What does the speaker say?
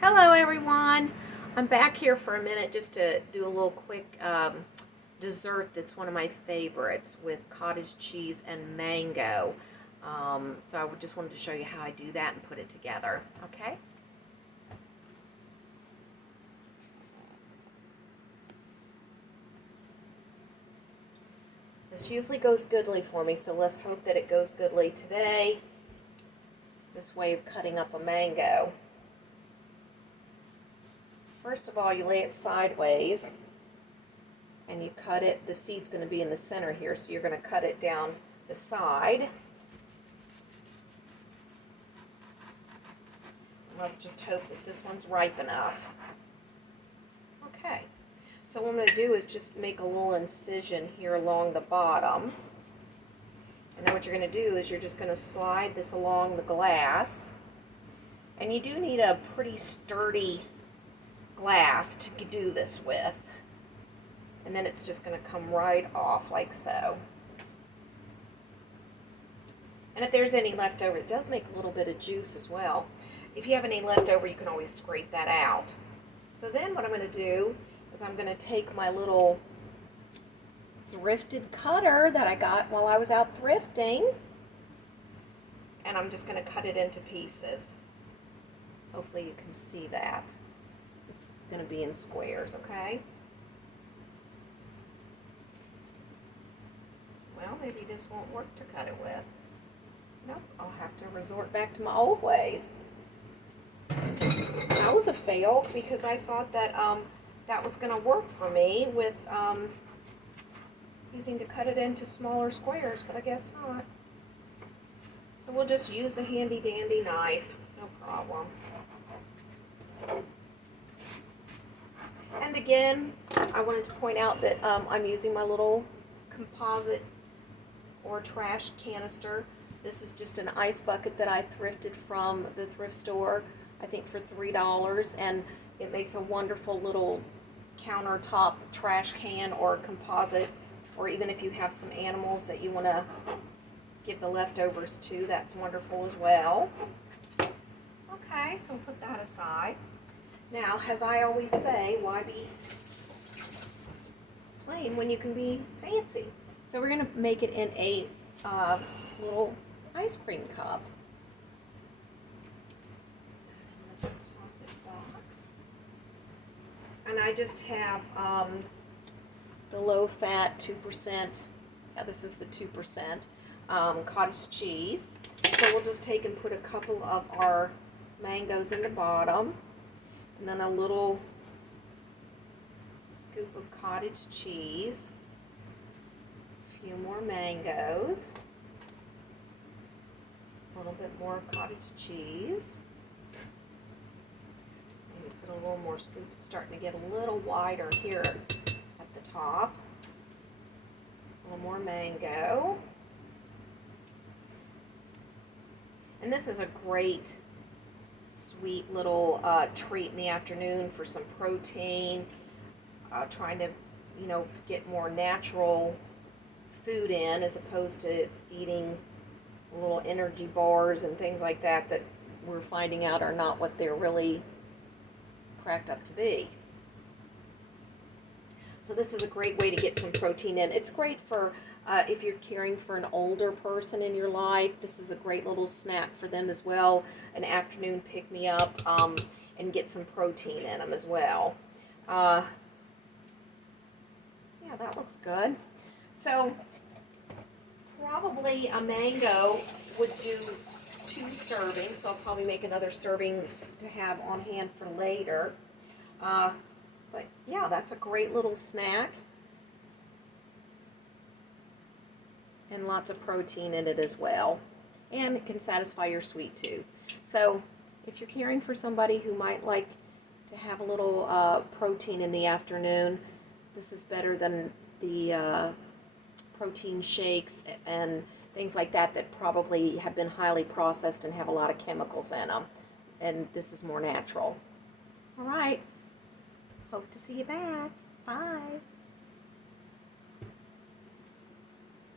Hello everyone. I'm back here for a minute just to do a little quick dessert that's one of my favorites with cottage cheese and mango. So I just wanted to show you how I do that and put it together. Okay? This usually goes goodly for me, so let's hope that it goes goodly today. This way of cutting up a mango. First of all, you lay it sideways and you cut it. The seed's going to be in the center here, so you're going to cut it down the side. Let's just hope that this one's ripe enough. Okay, so what I'm going to do is just make a little incision here along the bottom. And then what you're going to do is you're just going to slide this along the glass. And you do need a pretty sturdy glass to do this with. And then it's just going to come right off like so. And if there's any left over, it does make a little bit of juice as well. If you have any left over, you can always scrape that out. So then what I'm going to do is I'm going to take my little thrifted cutter that I got while I was out thrifting, and I'm just going to cut it into pieces. Hopefully you can see that. It's going to be in squares, okay? Well, maybe this won't work to cut it with. Nope, I'll have to resort back to my old ways. That was a fail because I thought that that was going to work for me with using to cut it into smaller squares, but I guess not. So we'll just use the handy dandy knife, no problem. And again, I wanted to point out that I'm using my little composite or trash canister. This is just an ice bucket that I thrifted from the thrift store, I think for $3, and it makes a wonderful little countertop trash can or composite, or even if you have some animals that you want to give the leftovers to, that's wonderful as well. Okay, so we'll put that aside. Now, as I always say, why be plain when you can be fancy? So we're going to make it in a little ice cream cup. In the deposit box. And I just have the low-fat 2%, yeah, this is the 2%, cottage cheese. So we'll just take and put a couple of our mangoes in the bottom, and then a little scoop of cottage cheese, a few more mangoes, a little bit more cottage cheese, maybe put a little more scoop. It's starting to get a little wider here at the top. A little more mango. And this is a great sweet little treat in the afternoon for some protein, trying to, get more natural food in as opposed to eating little energy bars and things like that that we're finding out are not what they're really cracked up to be. So this is a great way to get some protein in. It's great for if you're caring for an older person in your life. This is a great little snack for them as well. An afternoon pick-me-up, and get some protein in them as well. Yeah, that looks good. So probably a mango would do 2 servings, so I'll probably make another serving to have on hand for later. But yeah, that's a great little snack. And lots of protein in it as well. And it can satisfy your sweet tooth. So if you're caring for somebody who might like to have a little protein in the afternoon, this is better than the protein shakes and things like that that probably have been highly processed and have a lot of chemicals in them. And this is more natural. All right. Hope to see you back. Bye.